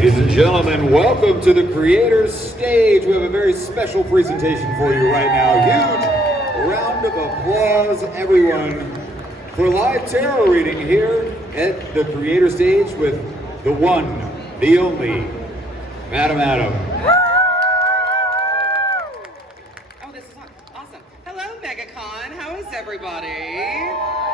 Ladies and gentlemen, welcome to the Creators Stage. We have a very special presentation for you right now. Huge round of applause, everyone, for live tarot reading here at the Creator Stage with the one, the only, Madam Adam. Oh, this is awesome. Hello, MegaCon. How is everybody?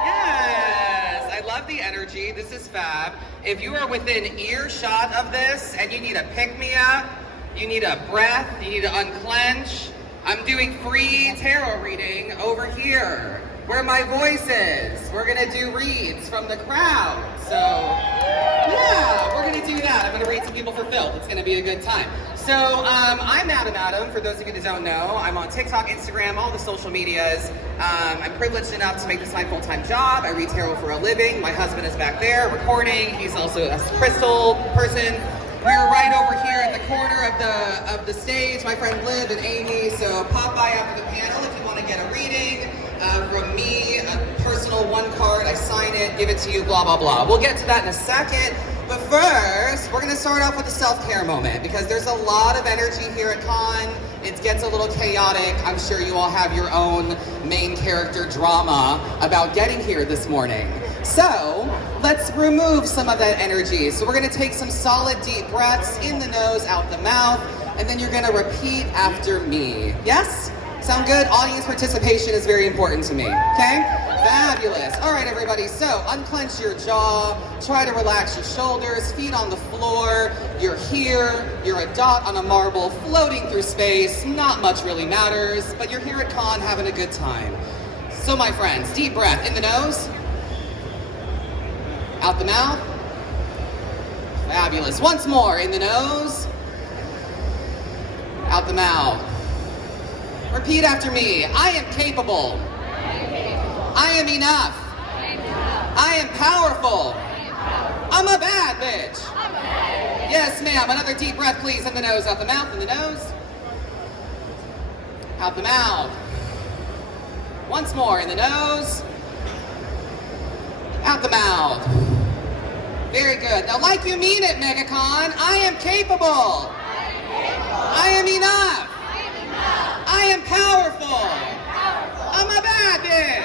Yes, I love the energy. This is fab. If you are within earshot of this and you need a pick-me-up, you need a breath, you need to unclench, I'm doing free tarot reading over here where my voice is. We're gonna do reads from the crowd. So, yeah, we're gonna do that. I'm gonna read some people for filth. It's gonna be a good time. So, I'm Madam Adam, for those of you that don't know. I'm on TikTok, Instagram, all the social medias. I'm privileged enough to make this my full-time job. I read tarot for a living. My husband is back there recording. He's also a crystal person. We're right over here at the corner of the stage. My friend Liv and Amy. So pop by after the panel if you want to get a reading from me, a personal one card. I sign it, give it to you, blah, blah, blah. We'll get to that in a second. But first, we're gonna start off with a self-care moment because there's a lot of energy here at Con. It gets a little chaotic. I'm sure you all have your own main character drama about getting here this morning. So, let's remove some of that energy. So we're gonna take some solid deep breaths in the nose, out the mouth, and then you're gonna repeat after me. Yes? Sound good? Audience participation is very important to me, okay? Fabulous. All right, everybody, so unclench your jaw, try to relax your shoulders, feet on the floor, you're here, you're a dot on a marble floating through space, not much really matters, but you're here at Con having a good time. So my friends, deep breath in the nose, out the mouth, fabulous. Once more, in the nose, out the mouth. Repeat after me. I am capable. I am enough. I am powerful. I'm a bad bitch. Yes, ma'am. Another deep breath, please. In the nose, out the mouth. In the nose, out the mouth. Once more. In the nose, out the mouth. Very good. Now, like you mean it, MegaCon, I am capable. I am enough. I am powerful. I'm a bad bitch.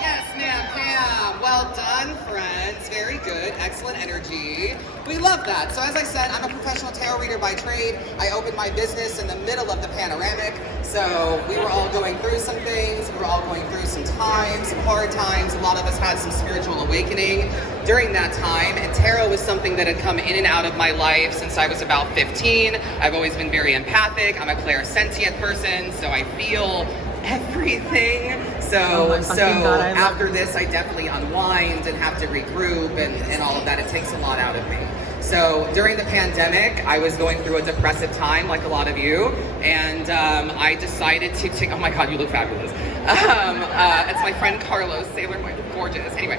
Yes, ma'am, Pam. Well done, friends. Very good. Excellent energy. We love that. So as I said, I'm a professional tarot reader by trade. I opened my business in the middle of the panoramic. So we were all going through some things. We were all going through some times, some hard times. A lot of us had some spiritual awakening during that time. And tarot was something that had come in and out of my life since I was about 15. I've always been very empathic. I'm a clairsentient person, so I feel everything. So after this, I definitely unwind and have to regroup and all of that. It takes a lot out of me. So during the pandemic, I was going through a depressive time, like a lot of you, and I decided to take, oh my God, you look fabulous. It's my friend Carlos, Sailor Moon, gorgeous. Anyway,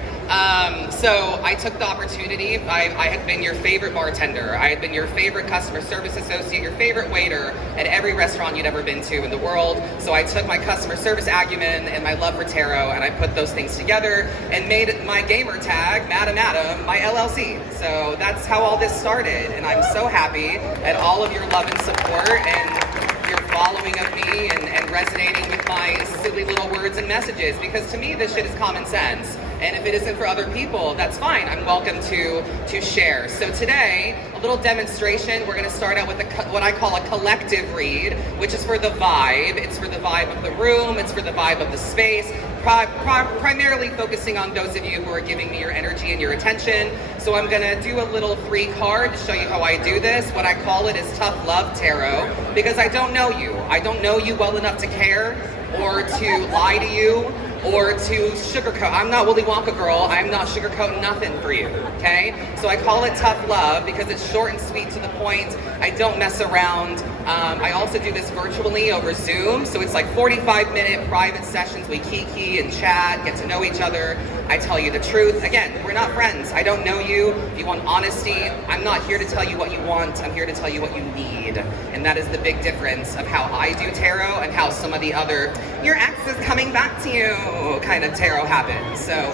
so I took the opportunity. I had been your favorite bartender. I had been your favorite customer service associate, your favorite waiter at every restaurant you'd ever been to in the world. So I took my customer service acumen and my love for tarot, and I put those things together and made my gamer tag, Madam Adam, my LLC. So that's how all this started, and I'm so happy at all of your love and support and your following of me and resonating with my silly little words and messages, because to me this shit is common sense, and if it isn't for other people, that's fine. I'm welcome to share. So today, a little demonstration. We're going to start out with what I call a collective read, which is for the vibe. It's for the vibe of the room, it's for the vibe of the space, primarily focusing on those of you who are giving me your energy and your attention. So I'm going to do a little 3-card to show you how I do this. What I call it is tough love tarot, because I don't know you. I don't know you well enough to care or to lie to you or to sugarcoat. I'm not Willy Wonka girl. I'm not sugarcoating nothing for you, okay? So I call it tough love because it's short and sweet to the point. I don't mess around. I also do this virtually over Zoom, so it's like 45-minute private sessions. We kiki and chat, get to know each other. I tell you the truth. Again, we're not friends. I don't know you. If you want honesty, I'm not here to tell you what you want. I'm here to tell you what you need. And that is the big difference of how I do tarot and how some of the other, your ex is coming back to you kind of tarot happens. So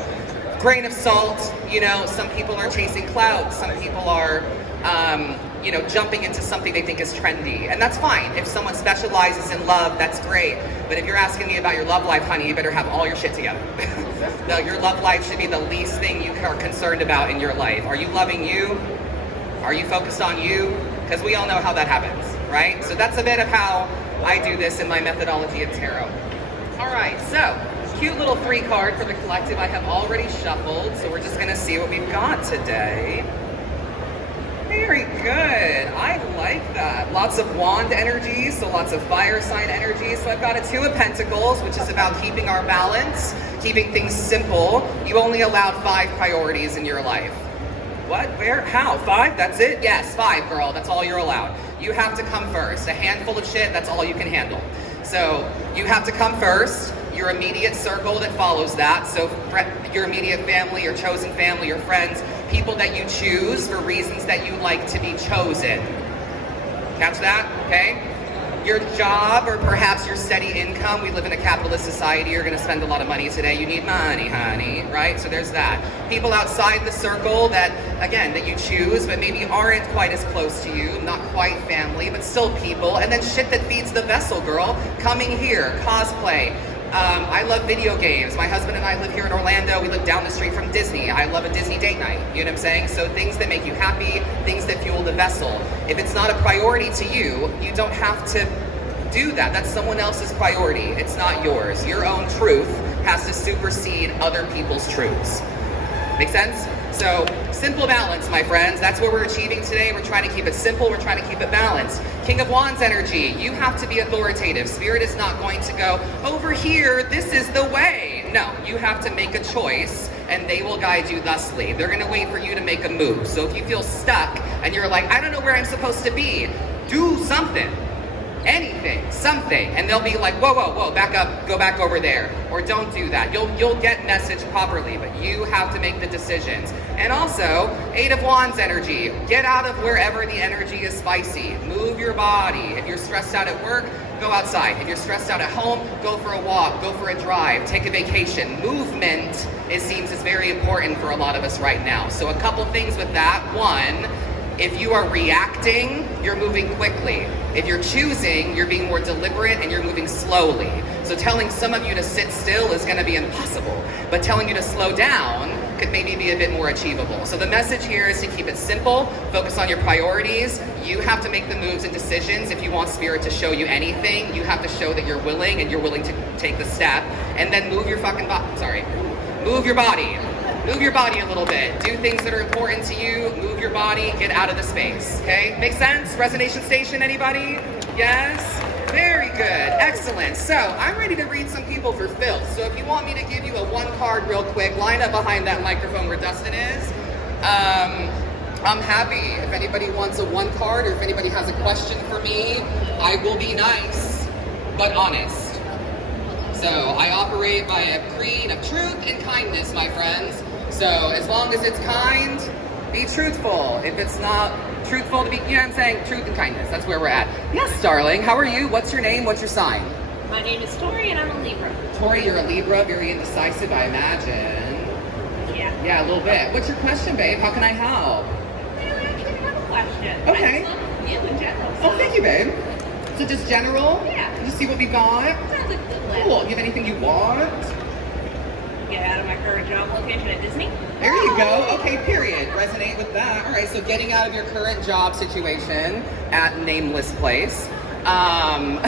grain of salt, you know, some people are chasing clout, some people are jumping into something they think is trendy. And that's fine. If someone specializes in love, that's great. But if you're asking me about your love life, honey, you better have all your shit together. No, your love life should be the least thing you are concerned about in your life. Are you loving you? Are you focused on you? Because we all know how that happens, right? So that's a bit of how I do this in my methodology of tarot. All right, so cute little 3 card for the collective I have already shuffled. So we're just gonna see what we've got today. Very good. I like that. Lots of wand energy, so lots of fire sign energy. So I've got a 2 of Pentacles, which is about keeping our balance, keeping things simple. You only allowed 5 priorities in your life. What? Where? How? 5? That's it? Yes, 5, girl. That's all you're allowed. You have to come first. A handful of shit, that's all you can handle. So you have to come first. Your immediate circle that follows that. So your immediate family, your chosen family, your friends, people that you choose for reasons that you like to be chosen. Catch that? Okay? Your job or perhaps your steady income. We live in a capitalist society. You're going to spend a lot of money today. You need money, honey, right? So there's that. People outside the circle that, again, that you choose, but maybe aren't quite as close to you, not quite family, but still people. And then shit that feeds the vessel, girl. Coming here, cosplay. I love video games. My husband and I live here in Orlando. We live down the street from Disney. I love a Disney date night. You know what I'm saying? So things that make you happy, things that fuel the vessel. If it's not a priority to you, you don't have to do that. That's someone else's priority. It's not yours. Your own truth has to supersede other people's truths. Make sense? So, simple balance, my friends. That's what we're achieving today. We're trying to keep it simple. We're trying to keep it balanced. King of Wands energy. You have to be authoritative. Spirit is not going to go, over here, this is the way. No, you have to make a choice, and they will guide you thusly. They're going to wait for you to make a move. So if you feel stuck, and you're like, I don't know where I'm supposed to be, do something. Anything, something, and they'll be like, whoa, whoa, whoa, back up, go back over there, or don't do that. You'll get message properly, but you have to make the decisions. And also, 8 of Wands energy. Get out of wherever the energy is spicy. Move your body. If you're stressed out at work, go outside. If you're stressed out at home, go for a walk, go for a drive, take a vacation. Movement, it seems, is very important for a lot of us right now. So a couple things with that. 1, if you are reacting, you're moving quickly. If you're choosing, you're being more deliberate and you're moving slowly. So telling some of you to sit still is going to be impossible, but telling you to slow down could maybe be a bit more achievable. So the message here is to keep it simple, focus on your priorities. You have to make the moves and decisions. If you want Spirit to show you anything, you have to show that you're willing and you're willing to take the step, and then move your fucking body. Move your body. Move your body a little bit. Do things that are important to you. Move your body. Get out of the space. Okay? Make sense? Resonation station, anybody? Yes? Very good. Excellent. So, I'm ready to read some people for filth. So, if you want me to give you a 1 card real quick, line up behind that microphone where Dustin is. I'm happy. If anybody wants a 1 card or if anybody has a question for me, I will be nice, but honest. So, I operate by a creed of truth and kindness, my friends. So as long as it's kind, be truthful. If it's not truthful to be, you know what I'm saying? Truth and kindness, that's where we're at. Yes, darling, how are you? What's your name? What's your sign? My name is Tori and I'm a Libra. Tori, you're a Libra, very indecisive, I imagine. Yeah. Yeah, a little bit. What's your question, babe? How can I help? I actually have a question. Okay. I just love you in general. So. Oh, thank you, babe. So just general? Yeah. Just see what we got? Sounds like a good plan. Cool. You have anything you want? Get out of my current job location at Disney. There you go. Okay, period. Resonate with that. All right, so getting out of your current job situation at nameless place. One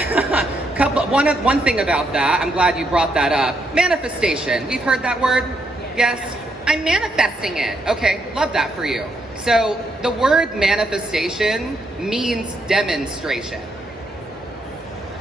thing about that, I'm glad you brought that up. Manifestation. We've heard that word? Yes? I'm manifesting it. Okay, love that for you. So the word manifestation means demonstration.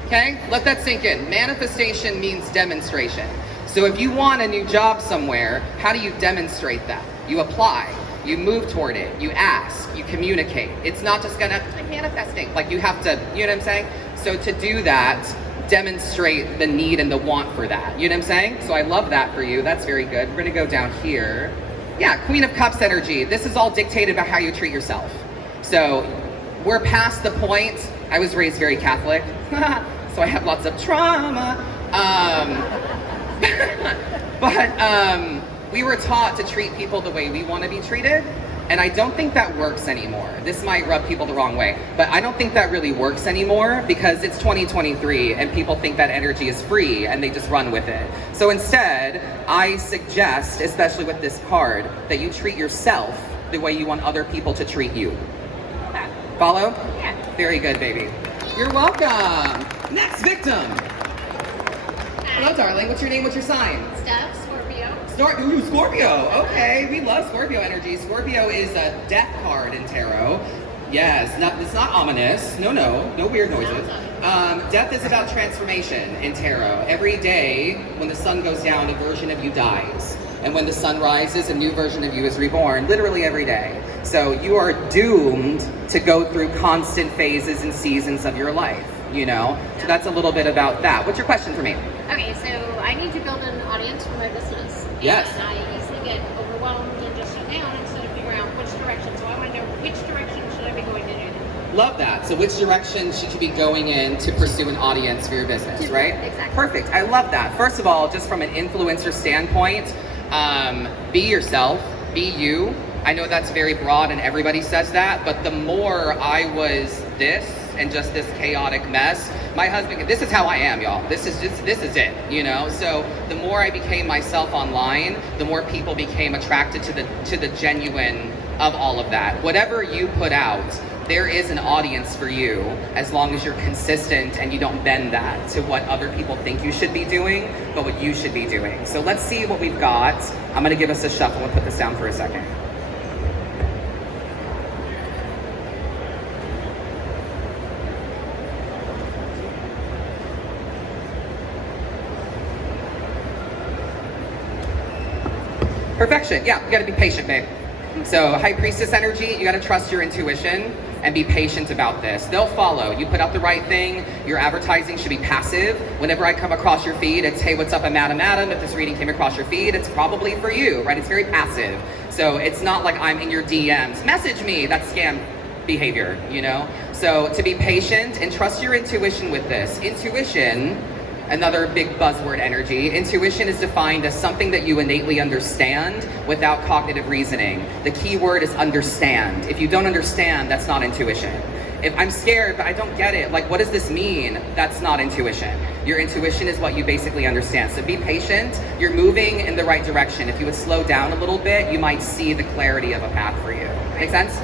Okay, let that sink in. Manifestation means demonstration. So if you want a new job somewhere, how do you demonstrate that? You apply, you move toward it, you ask, you communicate. It's not just gonna, I'm manifesting. Like you have to, you know what I'm saying? So to do that, demonstrate the need and the want for that. You know what I'm saying? So I love that for you. That's very good. We're gonna go down here. Yeah, Queen of Cups energy. This is all dictated by how you treat yourself. So we're past the point. I was raised very Catholic, so I have lots of trauma. But we were taught to treat people the way we want to be treated. And I don't think that works anymore. This might rub people the wrong way, but I don't think that really works anymore because it's 2023 and people think that energy is free and they just run with it. So instead, I suggest, especially with this card, that you treat yourself the way you want other people to treat you. Okay. Follow? Yeah. Very good, baby. You're welcome. Next victim. Hello, darling. What's your name? What's your sign? Steph, Scorpio. Ooh, Scorpio. Okay, we love Scorpio energy. Scorpio is a death card in tarot. Yes, it's not ominous. No weird noises. Death is about transformation in tarot. Every day when the sun goes down, a version of you dies. And when the sun rises, a new version of you is reborn, literally every day. So you are doomed to go through constant phases and seasons of your life, you know? So that's a little bit about that. What's your question for me? Okay, so I need to build an audience for my business. Yes. And I easily get overwhelmed and just shut down instead of figuring out which direction. So I want to know which direction should I be going to do that. Love that. So which direction should you be going in to pursue an audience for your business, right? Exactly. Perfect. I love that. First of all, just from an influencer standpoint, be yourself, be you. I know that's very broad and everybody says that, but the more I was this and just this chaotic mess, my husband, this is how I am, y'all. This is it, you know? So the more I became myself online, the more people became attracted to the genuine of all of that. Whatever you put out, there is an audience for you as long as you're consistent and you don't bend that to what other people think you should be doing, but what you should be doing. So let's see what we've got. I'm gonna give us a shuffle and put this down for a second. Perfection, yeah, you gotta be patient, babe. So High Priestess energy, you gotta trust your intuition and be patient about this. They'll follow. You put out the right thing, your advertising should be passive. Whenever I come across your feed, it's, hey, what's up, I'm Adam. If this reading came across your feed, it's probably for you, right? It's very passive. So it's not like I'm in your DMs, message me, that's scam behavior, you know? So to be patient and trust your intuition with this. Intuition, another big buzzword energy. Intuition is defined as something that you innately understand without cognitive reasoning. The key word is understand. If you don't understand, that's not intuition. If I'm scared, but I don't get it, like, what does this mean? That's not intuition. Your intuition is what you basically understand. So be patient. You're moving in the right direction. If you would slow down a little bit, you might see the clarity of a path for you. Make sense?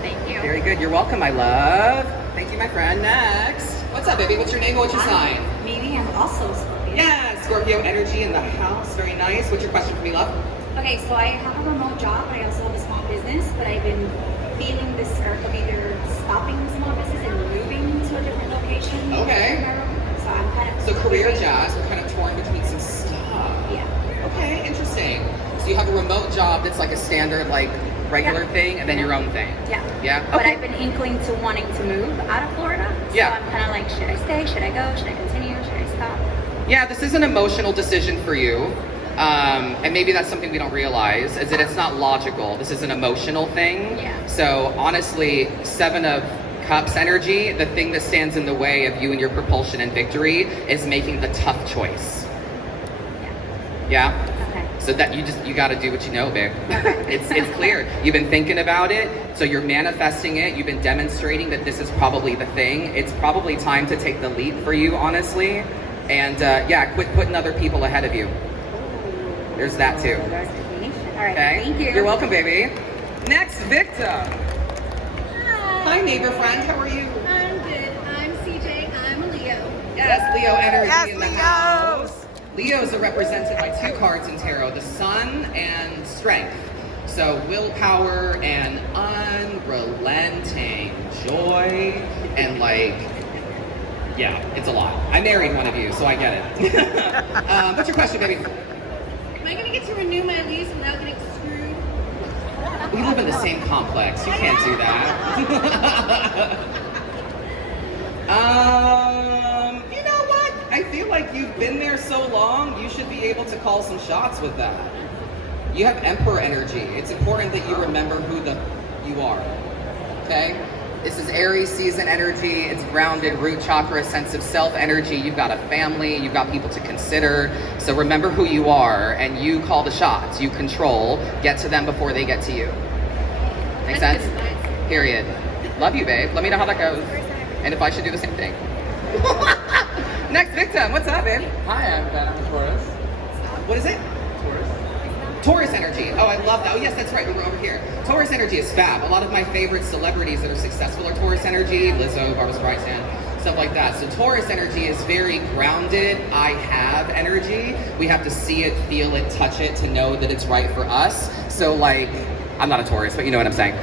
Thank you. Very good. You're welcome, my love. Thank you, my friend. Next. What's up, baby? What's your name? What's your sign? Mimi, I'm also Scorpio. Yeah, Scorpio energy in the house. Very nice. What's your question for me, love? Okay, so I have a remote job, but I also have a small business, but I've been feeling this urge of either stopping the small business and moving to a different location. Okay. So I'm kind of... So career jazz, we're kind of torn between some stuff. Yeah. Okay, interesting. So you have a remote job that's like a standard, like, regular thing, and then your own thing. Yeah. Yeah? But Okay. I've been inkling to wanting to move out of Florida. Yeah. So I'm kind of like, should I stay? Should I go? Should I continue? Should I stop? Yeah, this is an emotional decision for you. And maybe that's something we don't realize, is that it's not logical. This is an emotional thing. Yeah. So honestly, 7 of Cups energy, the thing that stands in the way of you and your propulsion and victory is making the tough choice. Yeah? Okay. So that you got to do what you know, babe. It's clear. You've been thinking about it, so you're manifesting it. You've been demonstrating that this is probably the thing. It's probably time to take the leap for you, honestly. And yeah, quit putting other people ahead of you. There's that too. All right. Okay? Thank you. You're welcome, baby. Next victim. Hi, neighbor friend. How are you? I'm good. I'm CJ. I'm a Leo. Yes, Leo energy in the house. Leos are represented by 2 cards in tarot, the Sun and Strength. So willpower and unrelenting joy and like, yeah, it's a lot. I married one of you, so I get it. What's your question, baby? Am I going to get to renew my lease without getting screwed? We live in the same complex. You can't do that. You know what? I feel like you've been there so long, you should be able to call some shots with that. You have Emperor energy. It's important that you remember who you are. Okay? This is Aries season energy. It's grounded, root chakra, sense of self energy. You've got a family. You've got people to consider. So remember who you are, and you call the shots. You control. Get to them before they get to you. Make That's sense? good advice. Period. Love you, babe. Let me know how that goes. And if I should do the same thing. Next victim. What's up, babe? Hi, I'm Ben. I'm a Taurus. What is it? Taurus. Taurus energy. Oh, I love that. Oh, yes, that's right. We were over here. Taurus energy is fab. A lot of my favorite celebrities that are successful are Taurus energy. Lizzo, Barbra Streisand, stuff like that. So Taurus energy is very grounded. I have energy. We have to see it, feel it, touch it to know that it's right for us. So like, I'm not a Taurus, but you know what I'm saying.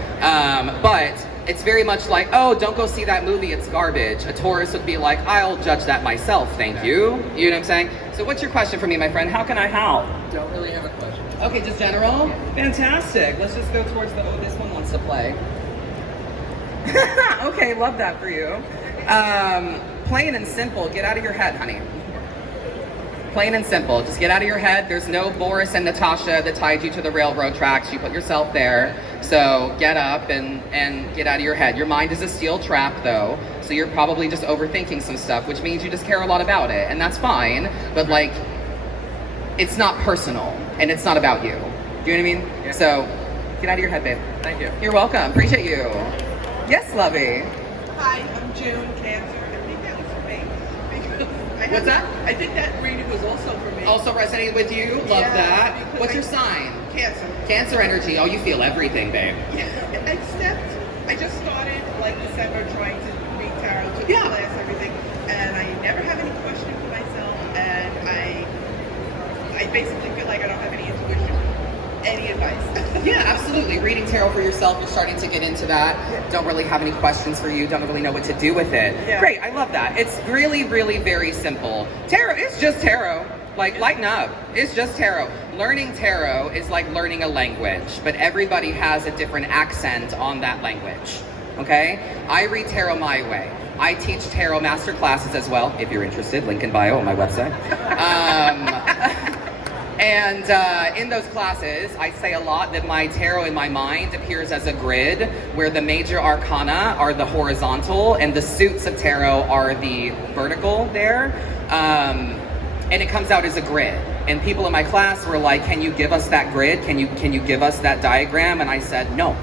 But it's very much like, oh, don't go see that movie, it's garbage. A Taurus would be like, I'll judge that myself, thank you. You know what I'm saying? So what's your question for me, my friend? How can I help? Don't really have a question. Okay, just general? Fantastic. Let's just go towards the, oh, this one wants to play. Okay, love that for you. Plain and simple, get out of your head, honey. Plain and simple, just get out of your head. There's no Boris and Natasha that tied you to the railroad tracks. You put yourself there. So get up and get out of your head. Your mind is a steel trap though, so you're probably just overthinking some stuff, which means you just care a lot about it, and that's fine, but like, it's not personal, and it's not about you. Do you know what I mean? Yeah. So, get out of your head, babe. Thank you. You're welcome, appreciate you. Yes, lovey. Hi, I'm June, Cancer. I think that was for me. Because What's that? I think that reading was also for me. Also resonated with you, love Yeah, that. because What's your sign? Cancer. Cancer energy, oh, you feel everything, babe. Yeah, I just started like December trying to read tarot, took Yeah. class, everything, and I never have any question for myself, and I basically feel like I don't have any intuition, any advice. Yeah, absolutely. Reading tarot for yourself, you're starting to get into that. Don't really have any questions for you, don't really know what to do with it. Yeah. Great, I love that. It's really, really very simple. Tarot, it's just tarot. Like, lighten up. It's just tarot. Learning tarot is like learning a language, but everybody has a different accent on that language. Okay? I read tarot my way. I teach tarot master classes as well, if you're interested. Link in bio on my website. And in those classes, I say a lot that my tarot in my mind appears as a grid, where the major arcana are the horizontal and the suits of tarot are the vertical there. And it comes out as a grid. And people in my class were like, can you give us that grid? Can you give us that diagram? And I said, no.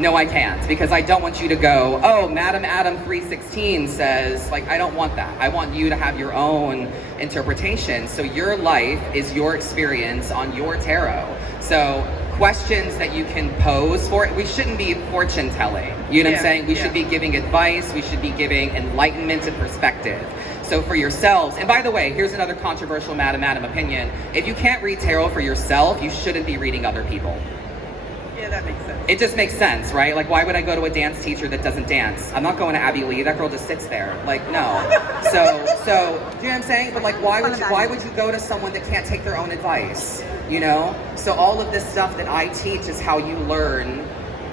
No, I can't, because I don't want you to go, oh, Madam Adam 316 says, like, I don't want that. I want you to have your own interpretation. So your life is your experience on your tarot. So questions that you can pose for it, we shouldn't be fortune telling. You know what I'm saying? We should be giving advice. We should be giving enlightenment and perspective. So for yourselves, and by the way, here's another controversial Madam Adam opinion. If you can't read tarot for yourself, you shouldn't be reading other people. Yeah, that makes sense. It just makes sense, right? Like, why would I go to a dance teacher that doesn't dance? I'm not going to Abby Lee. That girl just sits there. Like, no. So, do you know what I'm saying? But like, why would you go to someone that can't take their own advice? You know? So all of this stuff that I teach is how you learn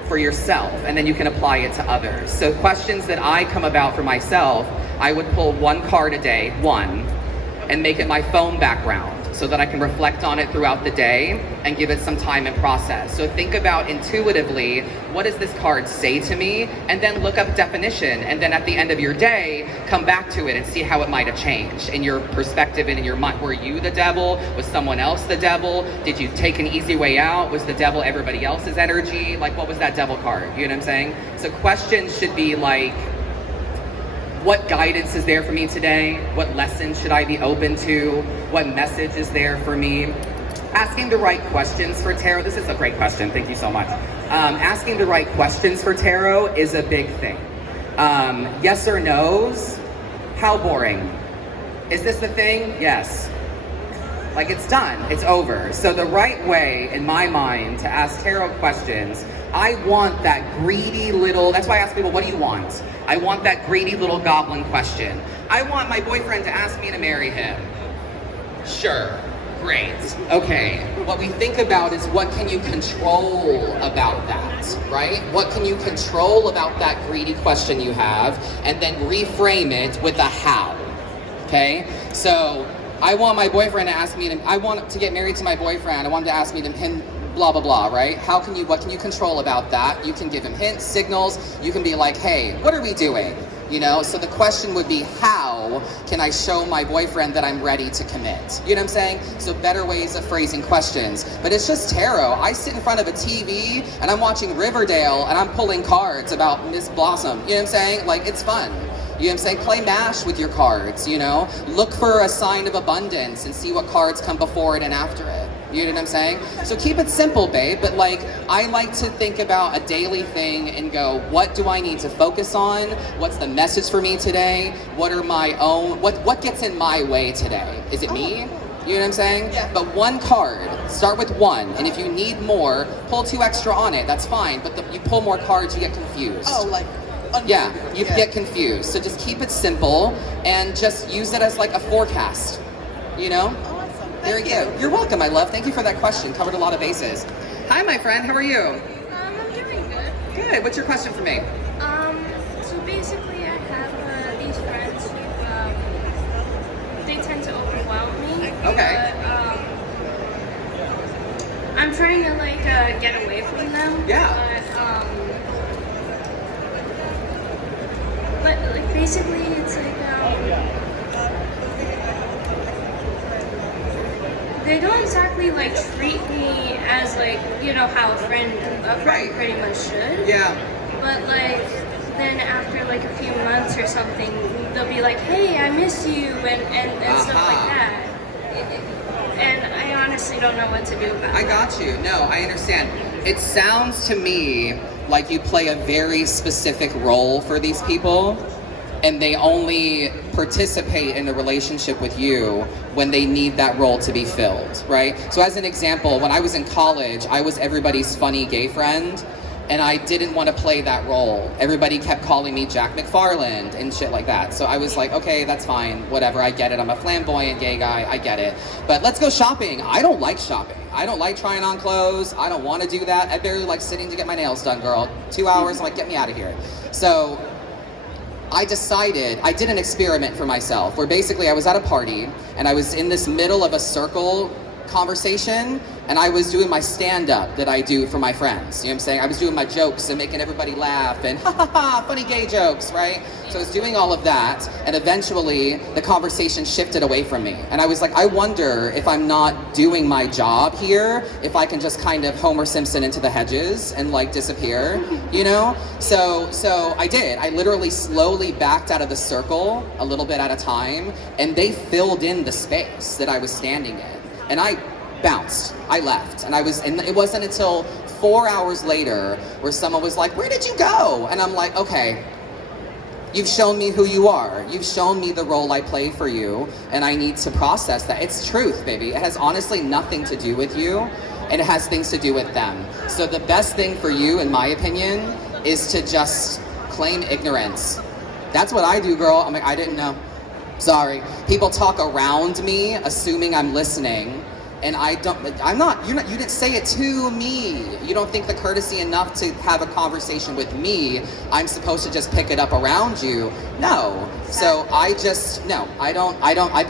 for yourself, and then you can apply it to others. So questions that I come about for myself, I would pull one card a day, and make it my phone background, so that I can reflect on it throughout the day and give it some time and process. So think about intuitively, what does this card say to me? And then look up definition. And then at the end of your day, come back to it and see how it might have changed in your perspective and in your mind. Were you the devil? Was someone else the devil? Did you take an easy way out? Was the devil everybody else's energy? Like, what was that devil card? You know what I'm saying? So questions should be like, what guidance is there for me today? What lessons should I be open to? What message is there for me? Asking the right questions for tarot. This is a great question. Thank you so much. Asking the right questions for tarot is a big thing. Yes or no's? How boring. Is this the thing? Yes. Like, it's done. It's over. So the right way, in my mind, to ask tarot questions, I want that greedy little, that's why I ask people, what do you want? I want that greedy little goblin question. I want my boyfriend to ask me to marry him. Sure, great. Okay, what we think about is what can you control about that, right? What can you control about that greedy question you have, and then reframe it with a how, okay? So, I want my boyfriend to ask me to, I want to get married to my boyfriend, I want him to ask me to him, blah, blah, blah, right? What can you control about that? You can give him hints, signals, you can be like, hey, what are we doing? you know? So the question would be, how can I show my boyfriend that I'm ready to commit? You know what I'm saying? So better ways of phrasing questions. But it's just tarot. I sit in front of a TV and I'm watching Riverdale and I'm pulling cards about Miss Blossom. You know what I'm saying? Like, it's fun. You know what I'm saying? Play MASH with your cards, you know? Look for a sign of abundance and see what cards come before it and after it. You know what I'm saying? So keep it simple, babe, but like, I like to think about a daily thing and go, what do I need to focus on? What's the message for me today? What are my own, what gets in my way today? Is it me? You know what I'm saying? Yeah. But one card, start with one, and if you need more, pull 2 extra on it, that's fine, but you pull more cards, you get confused. Oh, like. Yeah, you get confused. So just keep it simple and just use it as like a forecast, you know? Awesome. There you Thank go. You're welcome, my love. Thank you for that question. Covered a lot of bases. Hi, my friend. How are you? I'm doing good. Good. What's your question for me? So basically I have these friends who, they tend to overwhelm me. Okay. But, I'm trying to like, get away from them. Yeah. But like basically it's like, they don't exactly like treat me as like, you know, how a friend Right. pretty much should. Yeah. But like, then after like a few months or something, they'll be like, hey, I miss you, and stuff like that. And I honestly don't know what to do about I that. got you. No, I understand. It sounds to me like you play a very specific role for these people, and they only participate in a relationship with you when they need that role to be filled, right? So as an example, when I was in college, I was everybody's funny gay friend, and I didn't want to play that role. Everybody kept calling me Jack McFarland and shit like that. So I was like, okay, that's fine, whatever, I get it. I'm a flamboyant gay guy, I get it. But let's go shopping. I don't like shopping. I don't like trying on clothes. I don't want to do that. I barely like sitting to get my nails done, girl. 2 hours, I'm like, get me out of here. So I decided, I did an experiment for myself where basically I was at a party and I was in this middle of a circle conversation and I was doing my stand-up that I do for my friends. You know what I'm saying? I was doing my jokes and making everybody laugh and ha ha ha, funny gay jokes, right? So I was doing all of that and eventually the conversation shifted away from me. And I was like, I wonder if I'm not doing my job here, if I can just kind of Homer Simpson into the hedges and like disappear, you know? So I did. I literally slowly backed out of the circle a little bit at a time and they filled in the space that I was standing in. And I bounced. I left. And it wasn't until 4 hours later where someone was like, where did you go? And I'm like, okay, you've shown me who you are. You've shown me the role I play for you, and I need to process that. It's truth, baby. It has honestly nothing to do with you, and it has things to do with them. So the best thing for you, in my opinion, is to just claim ignorance. That's what I do, girl. I'm like, I didn't know. Sorry. People talk around me, assuming I'm listening, and you didn't say it to me. You don't think the courtesy enough to have a conversation with me, I'm supposed to just pick it up around you. No. So I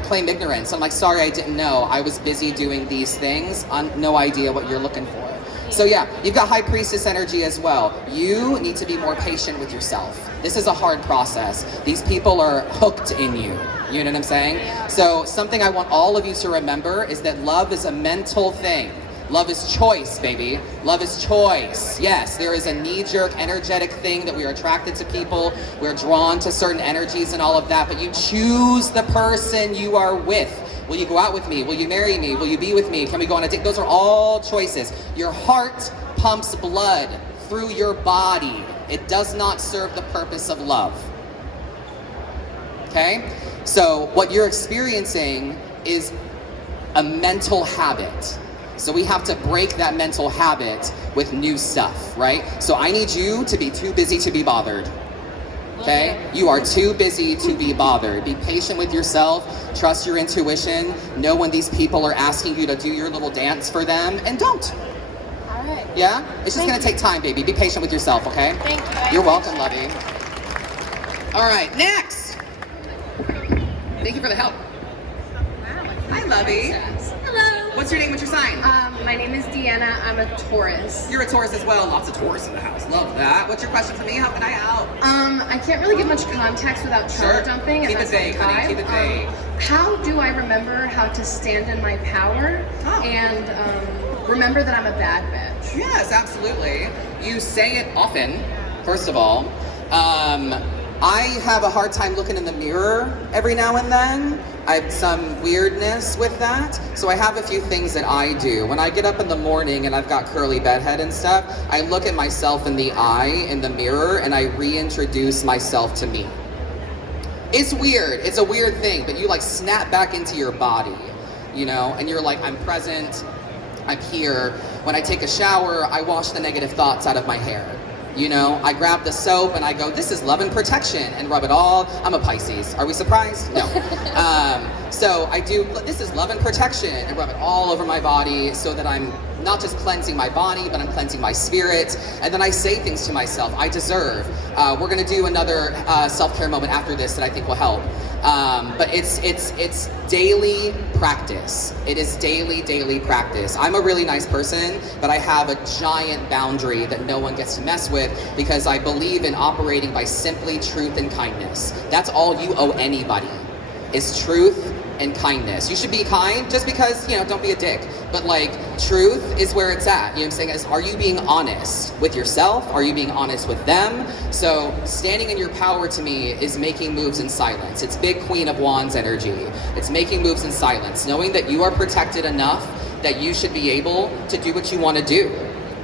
claim ignorance. I'm like, sorry, I didn't know. I was busy doing these things. No idea what you're looking for. So yeah, you've got High Priestess energy as well. You need to be more patient with yourself. This is a hard process. These people are hooked in you. You know what I'm saying? So something I want all of you to remember is that love is a mental thing. Love is choice, baby. Love is choice. Yes, there is a knee-jerk, energetic thing that we are attracted to people. We're drawn to certain energies and all of that, but you choose the person you are with. Will you go out with me? Will you marry me? Will you be with me? Can we go on a date? Those are all choices. Your heart pumps blood through your body. It does not serve the purpose of love. Okay? So what you're experiencing is a mental habit. So we have to break that mental habit with new stuff, right? So I need you to be too busy to be bothered. Okay? You are too busy to be bothered. Be patient with yourself. Trust your intuition. Know when these people are asking you to do your little dance for them, and don't. All right. Yeah? It's just going to take time, baby. Be patient with yourself, okay? Thank you. You're welcome, lovey. All right, next. Thank you for the help. Hi, lovey. Hello. What's your name? What's your sign? My name is Deanna. I'm a Taurus. You're a Taurus as well. Lots of Taurus in the house. Love that. What's your question for me? How can I help? I can't really give much context without trauma Sure. dumping, and Keep it that's my vague, honey. vibe. Keep it vague. How do I remember how to stand in my power and remember that I'm a bad bitch? Yes, absolutely. You say it often, first of all. I have a hard time looking in the mirror every now and then. I have some weirdness with that. So I have a few things that I do. When I get up in the morning and I've got curly bedhead and stuff, I look at myself in the eye in the mirror and I reintroduce myself to me. It's weird. It's a weird thing, but you like snap back into your body, you know, and you're like, I'm present, I'm here. When I take a shower, I wash the negative thoughts out of my hair. You know, I grab the soap and I go, this is love and protection, and rub it all. I'm a Pisces. Are we surprised? No. So I do, this is love and protection, and rub it all over my body so that I'm not just cleansing my body, but I'm cleansing my spirit. And then I say things to myself, I deserve. We're gonna do another self-care moment after this that I think will help. But it's daily practice. It is daily practice. I'm a really nice person, but I have a giant boundary that no one gets to mess with because I believe in operating by simply truth and kindness. That's all you owe anybody, is truth and kindness. You should be kind just because, you know, don't be a dick. But like, truth is where it's at. You know what I'm saying? Is, are you being honest with yourself? Are you being honest with them? So standing in your power to me is making moves in silence. It's big Queen of Wands energy. It's making moves in silence, knowing that you are protected enough that you should be able to do what you want to do.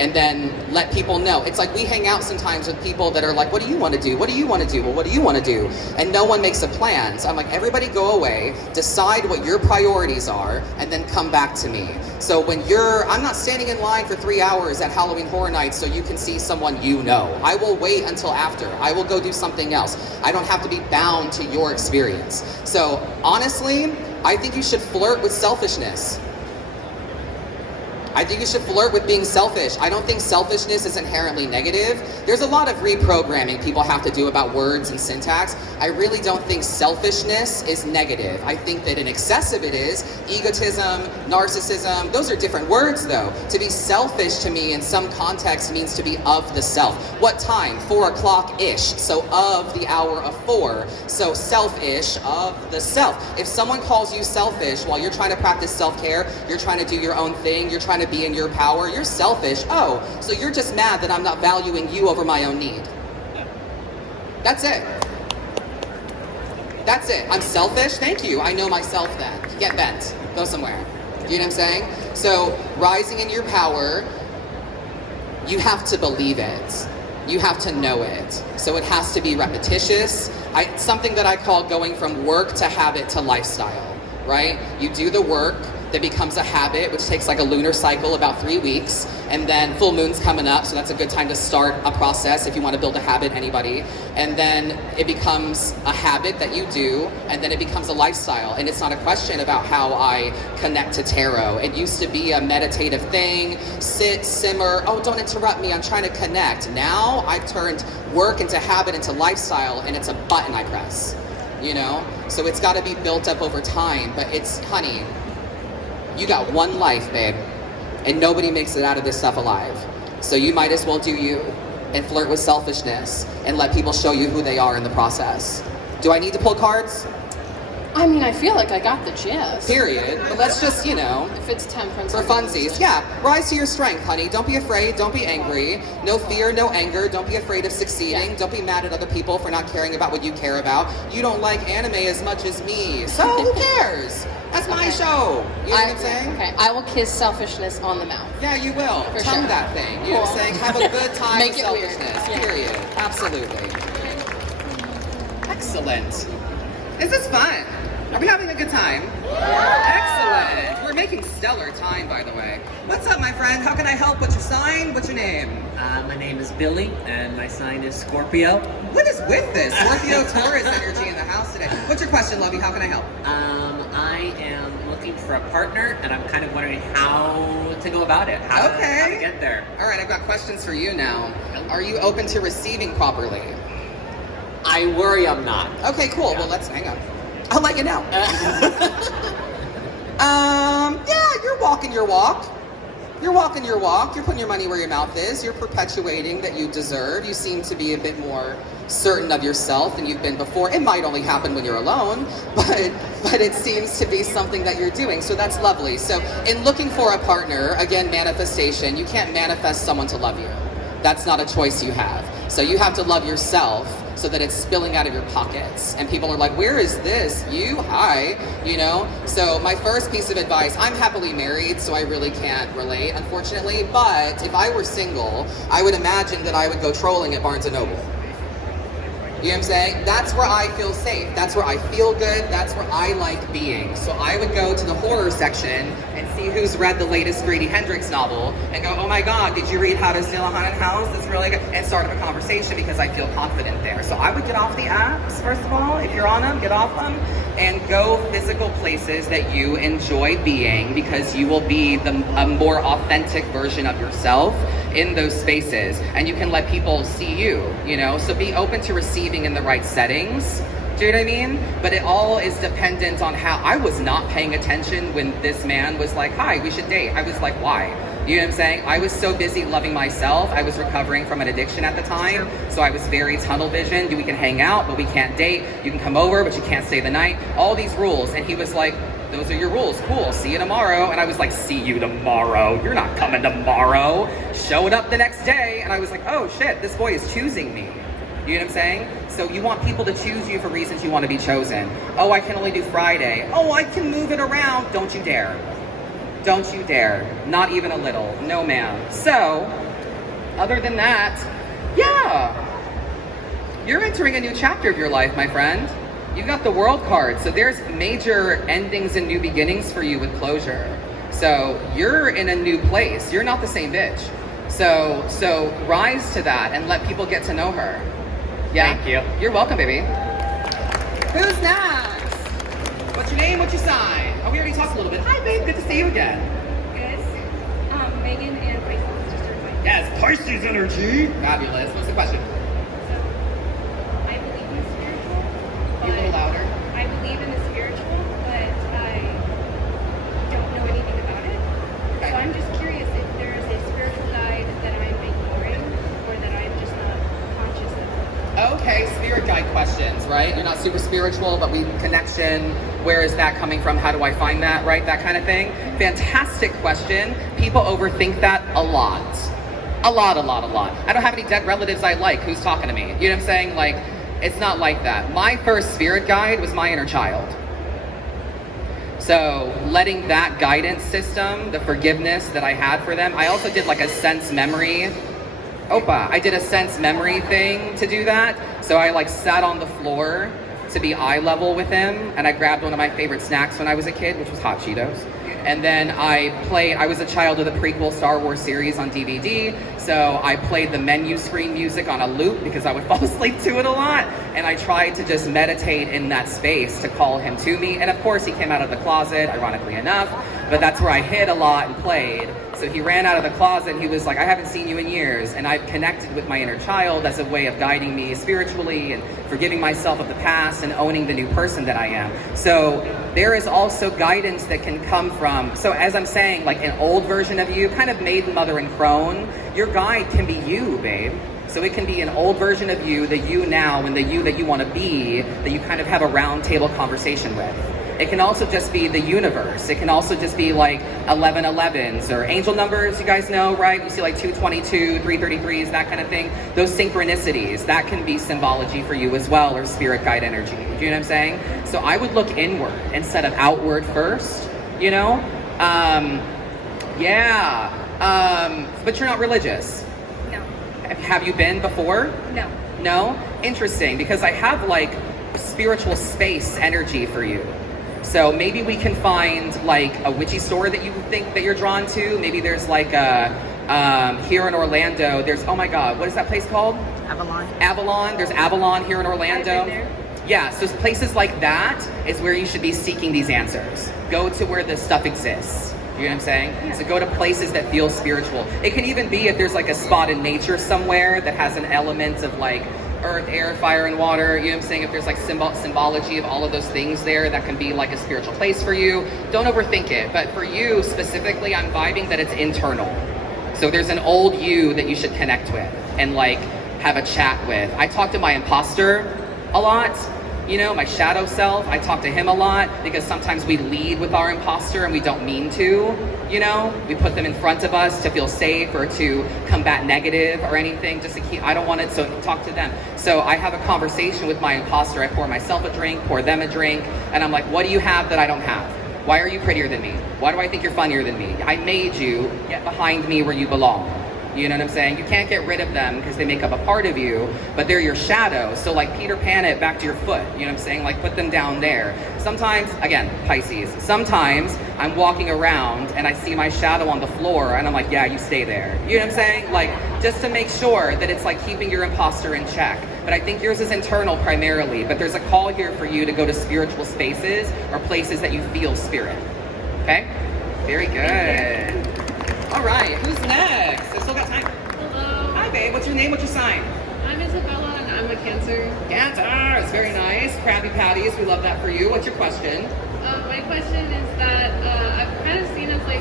And then let people know. It's like we hang out sometimes with people that are like, what do you want to do? What do you want to do? Well, what do you want to do? And no one makes a plan. So I'm like, everybody go away, decide what your priorities are, and then come back to me. So when I'm not standing in line for 3 hours at Halloween Horror Nights so you can see someone you know. I will wait until after. I will go do something else. I don't have to be bound to your experience. So honestly, I think you should flirt with selfishness. I think you should flirt with being selfish. I don't think selfishness is inherently negative. There's a lot of reprogramming people have to do about words and syntax. I really don't think selfishness is negative. I think that in excessive it is. Egotism, narcissism, those are different words though. To be selfish to me in some context means to be of the self. What time? 4 o'clock-ish. So of the hour of 4. So selfish of the self. If someone calls you selfish while you're trying to practice self-care, you're trying to do your own thing, you're trying to be in your power, you're selfish. Oh, so you're just mad that I'm not valuing you over my own need. That's it. That's it. I'm selfish? Thank you. I know myself then. Get bent. Go somewhere. You know what I'm saying? So rising in your power, you have to believe it. You have to know it. So it has to be repetitious. Something that I call going from work to habit to lifestyle, right? You do the work, that becomes a habit, which takes like a lunar cycle, about 3 weeks, and then full moon's coming up, so that's a good time to start a process if you want to build a habit, anybody. And then it becomes a habit that you do, and then it becomes a lifestyle. And it's not a question about how I connect to tarot. It used to be a meditative thing, sit, simmer, oh, don't interrupt me, I'm trying to connect. Now I've turned work into habit, into lifestyle, and it's a button I press, you know? So it's got to be built up over time, but it's, honey, you got one life, babe, and nobody makes it out of this stuff alive. So you might as well do you and flirt with selfishness and let people show you who they are in the process. Do I need to pull cards? I mean, I feel like I got the gist. Period. But let's just, you know, if it's temperance for funsies. Yeah, rise to your strength, honey. Don't be afraid. Don't be angry. No fear, no anger. Don't be afraid of succeeding. Don't be mad at other people for not caring about what you care about. You don't like anime as much as me, so who cares? That's my show. You know what I'm saying? Okay, I will kiss selfishness on the mouth. Yeah, you will. For Tongue sure. that thing. You know what I'm saying? Have a good time Make with it weird. selfishness. Yeah. Period. Absolutely. Excellent. This is fun. Are we having a good time? Excellent. We're making stellar time, by the way. What's up, my friend? How can I help? What's your sign? What's your name? My name is Billy, and my sign is Scorpio. What is with this? Scorpio Taurus energy in the house today. What's your question, Lovey? How can I help? I am looking for a partner, and I'm kind of wondering how to go about it. How to get there. All right, I've got questions for you now. Are you open to receiving properly? I worry I'm not. Okay, cool. Well, let's hang on. I'll let you know. Yeah, you're walking your walk. You're walking your walk. You're putting your money where your mouth is. You're perpetuating that you deserve. You seem to be a bit more certain of yourself than you've been before. It might only happen when you're alone, but it seems to be something that you're doing. So that's lovely. So in looking for a partner, again, manifestation, you can't manifest someone to love you. That's not a choice you have. So you have to love yourself so that it's spilling out of your pockets. And people are like, where is this? You? Hi. You know? So my first piece of advice, I'm happily married, so I really can't relate, unfortunately. But if I were single, I would imagine that I would go trolling at Barnes & Noble. You know what I'm saying? That's where I feel safe. That's where I feel good. That's where I like being. So I would go to the horror section and see who's read the latest Grady Hendrix novel and go, oh my God, did you read How to Steal a Haunted House? It's really good. And start up a conversation because I feel confident there. So I would get off the apps, first of all. If you're on them, get off them. And go physical places that you enjoy being because you will be a more authentic version of yourself in those spaces. And you can let people see you, you know? So be open to receiving in the right settings. Do you know what I mean? But it all is dependent on how. I was not paying attention when this man was like, hi, we should date. I was like, why? You know what I'm saying? I was so busy loving myself. I was recovering from an addiction at the time. So I was very tunnel visioned. We can hang out, but we can't date. You can come over, but you can't stay the night. All these rules. And he was like, those are your rules. Cool. See you tomorrow. And I was like, see you tomorrow. You're not coming tomorrow. Showed up the next day. And I was like, oh shit, this boy is choosing me. You know what I'm saying? So you want people to choose you for reasons you want to be chosen. Oh, I can only do Friday. Oh, I can move it around. Don't you dare. Don't you dare. Not even a little. No, ma'am. So, other than that, yeah. You're entering a new chapter of your life, my friend. You've got the World card. So there's major endings and new beginnings for you with closure. So you're in a new place. You're not the same bitch. So rise to that and let people get to know her. Yeah? Thank you. You're welcome, baby. Who's next? What's your name? What's your sign? Oh, we already talked a little bit. Hi, babe. Good to see you again. Yes. Megan and Pisces just certified. Yes, Pisces energy. Fabulous. What's the question? So, I believe in the spiritual. Be a little louder. I believe in the spiritual, but I don't know anything about it. Okay. So I'm just curious if there is a spiritual guide that I'm ignoring or that I'm just not conscious of. Okay, spirit guide questions, right? You're not super spiritual, but connection. Where is that coming from? How do I find that, right? That kind of thing. Fantastic question. People overthink that a lot. A lot. I don't have any dead relatives I like. Who's talking to me? You know what I'm saying? Like, it's not like that. My first spirit guide was my inner child. So letting that guidance system, the forgiveness that I had for them, I also did like a sense memory. I did a sense memory thing to do that. So I like sat on the floor to be eye level with him, and I grabbed one of my favorite snacks when I was a kid, which was hot Cheetos. And then I was a child of the prequel Star Wars series on DVD, so I played the menu screen music on a loop because I would fall asleep to it a lot, and I tried to just meditate in that space to call him to me. And of course he came out of the closet, ironically enough, but that's where I hid a lot and played. So he ran out of the closet and he was like, I haven't seen you in years. And I've connected with my inner child as a way of guiding me spiritually and forgiving myself of the past and owning the new person that I am. So there is also guidance that can come from, so as I'm saying, like an old version of you, kind of maiden, mother, and crone, your guide can be you, babe. So it can be an old version of you, the you now, and the you that you want to be, that you kind of have a round table conversation with. It can also just be the universe. It can also just be like 1111s or angel numbers, you guys know, right? You see like 222, 333s, that kind of thing. Those synchronicities, that can be symbology for you as well, or spirit guide energy. Do you know what I'm saying? So I would look inward instead of outward first, you know? But you're not religious. No. Have you been before? No. No? Interesting, because I have like spiritual space energy for you. So maybe we can find like a witchy store that you think that you're drawn to. Maybe there's like a, here in Orlando, there's, oh my God, what is that place called? Avalon. There's Avalon here in Orlando. I've been there. Yeah, so places like that is where you should be seeking these answers. Go to where this stuff exists. You know what I'm saying? Yeah. So go to places that feel spiritual. It can even be if there's like a spot in nature somewhere that has an element of like earth, air, fire, and water. You know what I'm saying? If there's like symbology of all of those things there, that can be like a spiritual place for you. Don't overthink it. But for you specifically, I'm vibing that it's internal. So there's an old you that you should connect with and like have a chat with. I talk to my imposter a lot. You know, my shadow self, I talk to him a lot because sometimes we lead with our imposter and we don't mean to, you know? We put them in front of us to feel safe or to combat negative or anything, just to keep, I don't want it, so talk to them. So I have a conversation with my imposter. I pour myself a drink, pour them a drink, and I'm like, what do you have that I don't have? Why are you prettier than me? Why do I think you're funnier than me? I made you, get behind me where you belong. You know what I'm saying? You can't get rid of them because they make up a part of you, but they're your shadow. So like Peter Pan it back to your foot. You know what I'm saying? Like put them down there. Sometimes, again, Pisces, sometimes I'm walking around and I see my shadow on the floor and I'm like, yeah, you stay there. You know what I'm saying? Like just to make sure that it's like keeping your imposter in check. But I think yours is internal primarily, but there's a call here for you to go to spiritual spaces or places that you feel spirit. Okay? Very good. All right, who's next? I still got time. Hello. Hi, babe. What's your name? What's your sign? I'm Isabella and I'm a Cancer. Cancer. It's very nice. Krabby Patties. We love that for you. What's your question? My question is that I've kind of seen as like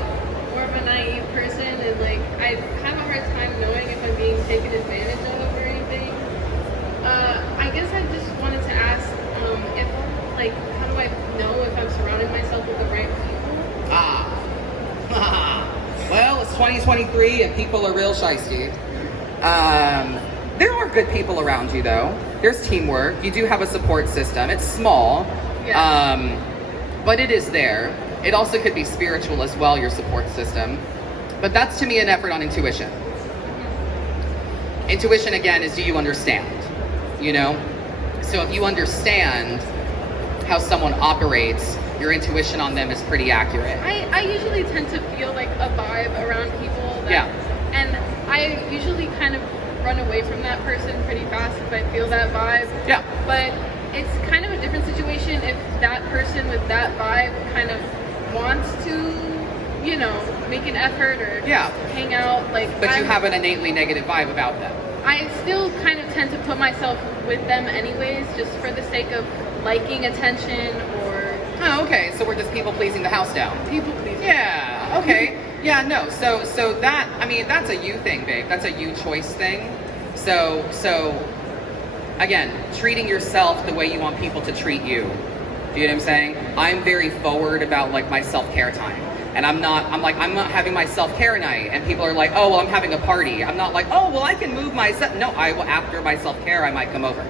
more of a naive person, and like I have a hard time knowing if I'm being taken advantage of or anything. I guess I just wanted to ask if like how do I know if I'm surrounding myself with the right people? Well, it's 2023 and people are real shiesty. There are good people around you though. There's teamwork. You do have a support system. It's small, but it is there. It also could be spiritual as well, your support system. But that's to me an effort on intuition. Intuition again is, do you understand? You know? So if you understand how someone operates, your intuition on them is pretty accurate. I usually tend to feel like a vibe around people that, and I usually kind of run away from that person pretty fast if I feel that vibe. Yeah. But it's kind of a different situation if that person with that vibe kind of wants to, you know, make an effort or hang out. Like, but you have an innately negative vibe about them. I still kind of tend to put myself with them anyways, just for the sake of liking attention or... Oh, okay. So we're just people pleasing the house down. People pleasing. Yeah. Okay. Yeah. No. So that, I mean, that's a you thing, babe. That's a you choice thing. So again, treating yourself the way you want people to treat you. Do you know what I'm saying? I'm very forward about like my self-care time. And I'm not having my self-care night and people are like, oh, well, I'm having a party. I'm not like, oh, well, I can move myself. No, I will, after my self-care, I might come over.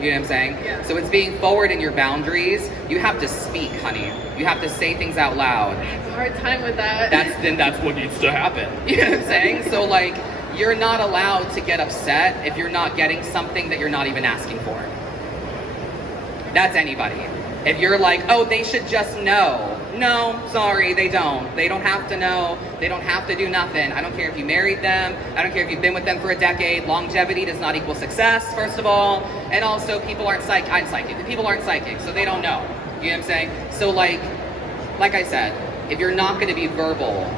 You know what I'm saying? Yeah. So it's being forward in your boundaries. You have to speak, honey. You have to say things out loud. I have a hard time with that. That's what needs to happen. You know what I'm saying? So like, you're not allowed to get upset if you're not getting something that you're not even asking for. That's anybody. If you're like, oh, they should just know. No, sorry, they don't. They don't have to know. They don't have to do nothing. I don't care if you married them. I don't care if you've been with them for a decade. Longevity does not equal success, first of all. And also, people aren't psychic. I'm psychic. People aren't psychic, so they don't know. You know what I'm saying? So like I said, if you're not going to be verbal,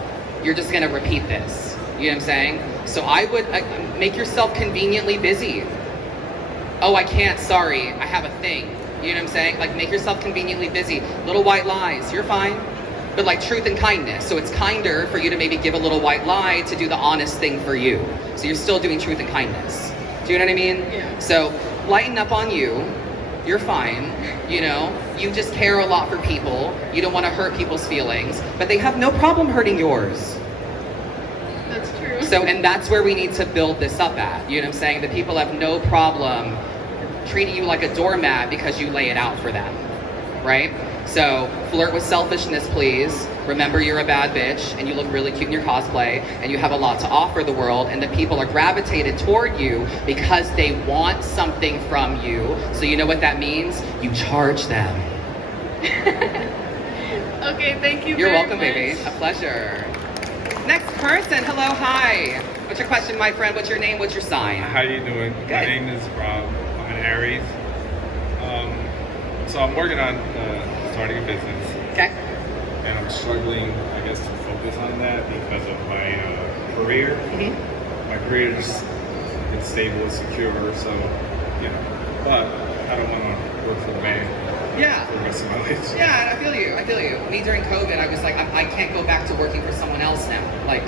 you're just going to repeat this. You know what I'm saying? So I would make yourself conveniently busy. Oh, I can't, sorry, I have a thing. You know what I'm saying? Like, make yourself conveniently busy. Little white lies, you're fine. But like truth and kindness. So it's kinder for you to maybe give a little white lie to do the honest thing for you. So you're still doing truth and kindness. Do you know what I mean? Yeah. So lighten up on you. You're fine. You know, you just care a lot for people. You don't want to hurt people's feelings, but they have no problem hurting yours. That's true. So, and that's where we need to build this up at. You know what I'm saying? The people have no problem treating you like a doormat because you lay it out for them, right? So flirt with selfishness, please. Remember you're a bad bitch and you look really cute in your cosplay and you have a lot to offer the world, and the people are gravitated toward you because they want something from you. So you know what that means? You charge them. Okay, thank you. You're very welcome, much. baby. A pleasure. Next person. Hello, hi. What's your question, my friend? What's your name? What's your sign? How you doing? Good. My name is Rob. I'm an Aries. So I'm working on starting a business. Okay. And I'm struggling, I guess, to focus on that because of my career. Mm-hmm. My career is stable and secure, so you know, but I don't want to work for the man Yeah. for the rest of my life. Yeah, I feel you. I feel you. Me during COVID, I was like, I can't go back to working for someone else now. Like,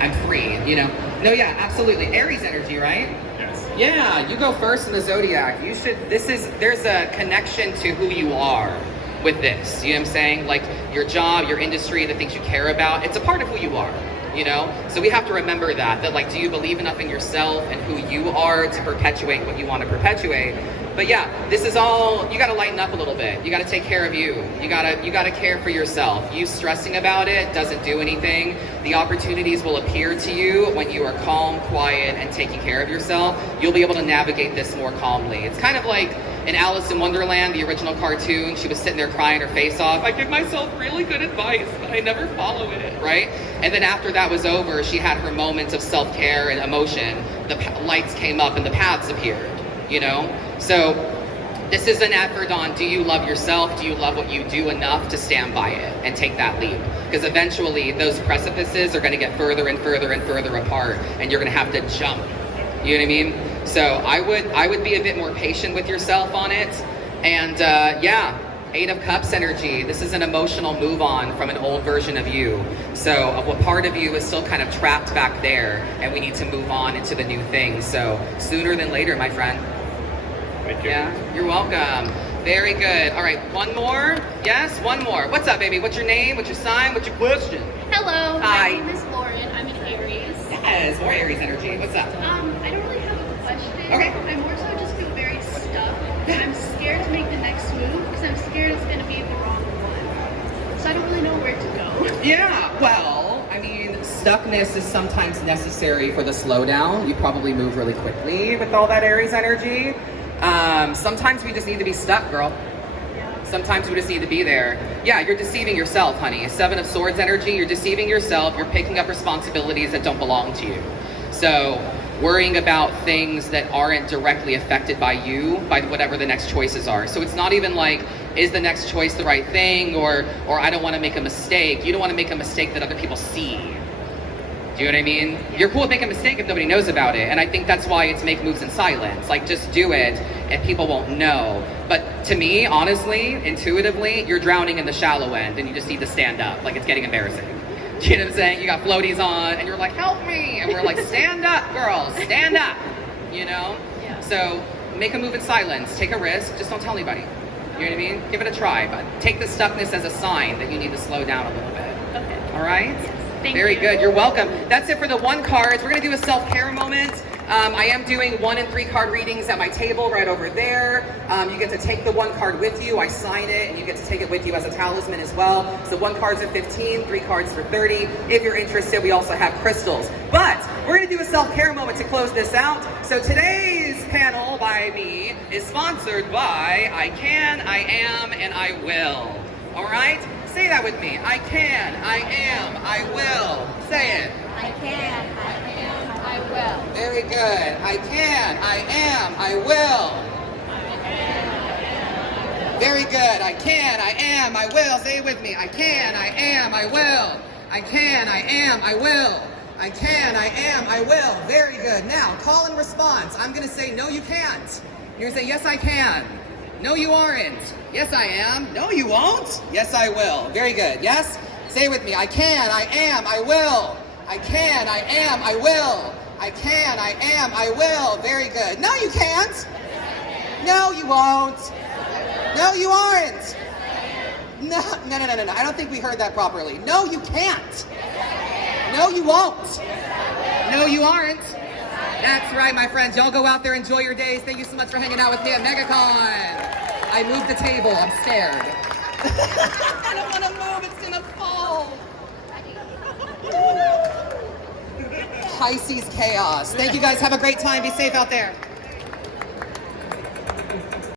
I'm free, you know? No, yeah, absolutely. Aries energy, right? Yes. Yeah, you go first in the zodiac. You should, there's a connection to who you are with this. You know what I'm saying? Like, your job, your industry, the things you care about, it's a part of who you are. You know, so we have to remember that like, do you believe enough in yourself and who you are to perpetuate what you want to perpetuate? But yeah, this is all, you got to lighten up a little bit. You got to take care of you. You got to care for yourself. You stressing about it doesn't do anything. The opportunities will appear to you when you are calm, quiet, and taking care of yourself. You'll be able to navigate this more calmly. It's kind of like in Alice in Wonderland, the original cartoon, she was sitting there crying her face off. I give myself really good advice, but I never follow it, right? And then after that was over, she had her moments of self-care and emotion. The lights came up and the paths appeared, you know? So this is an effort on, do you love yourself? Do you love what you do enough to stand by it and take that leap? Because eventually those precipices are going to get further and further and further apart, and you're going to have to jump. You know what I mean? So I would be a bit more patient with yourself on it. And yeah, 8 of Cups energy. This is an emotional move on from an old version of you. So what part of you is still kind of trapped back there, and we need to move on into the new thing. So sooner than later, my friend. Thank you. Yeah, you're welcome. Very good. All right, one more. Yes, one more. What's up, baby? What's your name? What's your sign? What's your question? Hello, Hi. my name is Lauren. I'm an Aries. Yes, more Aries energy. What's up? I don't really have a question. Okay. I more so just feel very stuck. I'm scared to make the next move because I'm scared it's going to be the wrong one. So I don't really know where to go. Yeah, well, I mean, stuckness is sometimes necessary for the slowdown. You probably move really quickly with all that Aries energy. Sometimes we just need to be stuck, girl. Sometimes we just need to be there. Yeah, you're deceiving yourself, honey. 7 of Swords energy, you're deceiving yourself. You're picking up responsibilities that don't belong to you. So worrying about things that aren't directly affected by you, by whatever the next choices are. So it's not even like, is the next choice the right thing, or I don't want to make a mistake. You don't want to make a mistake that other people see. Do you know what I mean? You're cool with making a mistake if nobody knows about it. And I think that's why it's make moves in silence. Like, just do it and people won't know. But to me, honestly, intuitively, you're drowning in the shallow end and you just need to stand up. Like, it's getting embarrassing. Do you know what I'm saying? You got floaties on and you're like, help me. And we're like, stand up, girls, stand up. You know? Yeah. So make a move in silence. Take a risk. Just don't tell anybody. You know what I mean? Give it a try. But take the stuckness as a sign that you need to slow down a little bit. Okay. All right? Yes. Thank Very you. good. You're welcome. That's it for the 1 cards. We're going to do a self-care moment. I am doing 1 and 3 card readings at my table right over there. You get to take the 1 card with you. I sign it, and you get to take it with you as a talisman as well. So 1 cards are 15, 3 cards for 30. If you're interested, we also have crystals. But we're going to do a self-care moment to close this out. So today's panel by me is sponsored by I Can, I Am, and I Will. All right? Say that with me. I can, I am, I will. Say it. I can, I am, I will. Very good. I can, I am, I will. Very good. I can, I am, I will. Say it with me. I can, I am, I will. I can, I am, I will. I can, I am, I will. Very good. Now, call and response. I'm going to say, no, you can't. You're going to say, yes, I can. No, you aren't. Yes, I am. No, you won't. Yes, I will. Very good. Yes? Say it with me. I can, I am, I will. I can, I am, I will. I can, I am, I will. Very good. No, you can't. No, you won't. No, you aren't. No. I don't think we heard that properly. No, you can't. No, you won't. No, you aren't. That's right, my friends. Y'all go out there, enjoy your days. Thank you so much for hanging out with me at MegaCon. I moved the table. I'm scared. I don't want to move. It's going to fall. Pisces chaos. Thank you guys. Have a great time. Be safe out there.